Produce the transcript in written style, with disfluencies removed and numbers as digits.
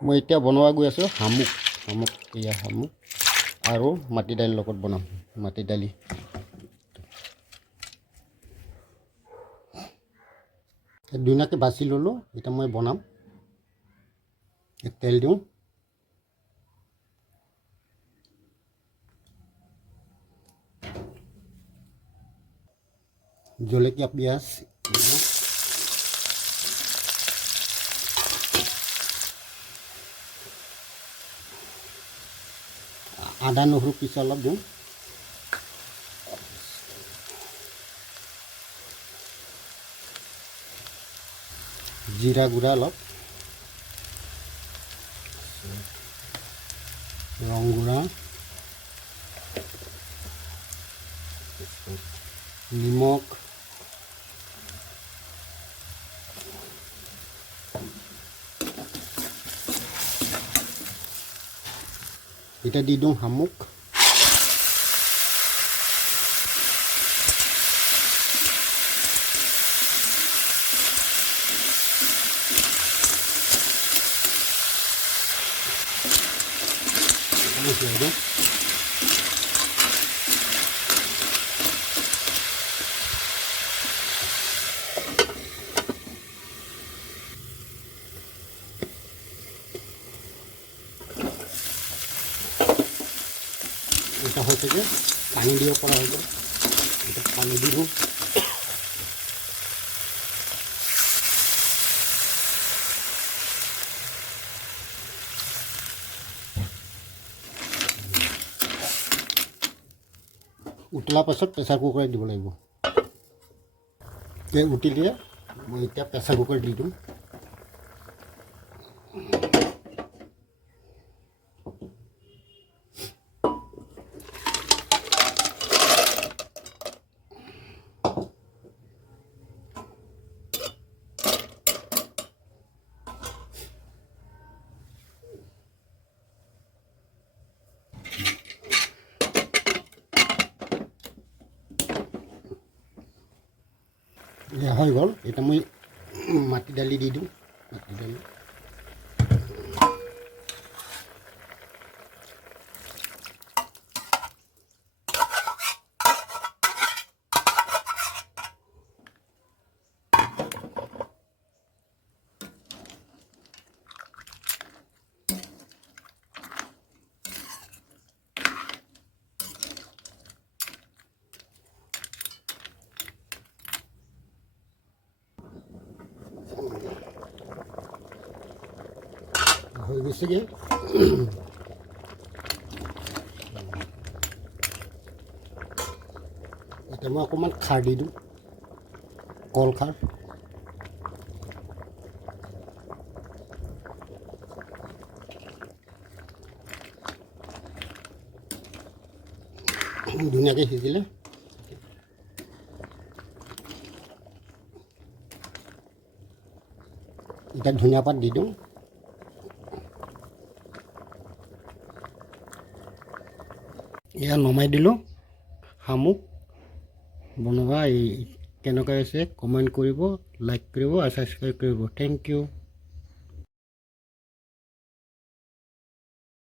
মই এতিয়া বনোৱা গৈ আছোঁ শামুক এয়া শামুক আৰু মাটি দালিৰ লগত বনাম মাটি দালি ধুনীয়াকৈ বাছি ল'লোঁ এতিয়া মই বনাম তেল দিওঁ জলকীয়া পিঁয়াজ আদা নহৰু পিছ অলপ দিওঁ জিৰা গুড়া অলপ ৰং গুড়া নিমখ এটা দি দিওঁ শামুক এটা হৈ থাকে পানী দিব পৰা হৈ গ'ল এটা পানী দি দিওঁ উতলাৰ পাছত প্ৰেছাৰ কুকাৰত দিব লাগিব উতলিলে মই এতিয়া প্ৰেছাৰ কুকাৰ দি দিওঁ হৈ গ'ল এতিয়া মই মাটি দালি দি দিওঁ মাটি দালি হৈ গৈছেগৈ এতিয়া মই অকণমান খাৰ দি দিওঁ কল খাৰ ধুনীয়াকৈ সিজিলে এতিয়া ধনিয়া পাত দি দিওঁ এয়া নমাই দিলোঁ শামুক বনোৱা এই কেনেকুৱা হৈছে কমেণ্ট কৰিব লাইক কৰিব আৰু ছাবস্ক্ৰাইব কৰিব থেংক ইউ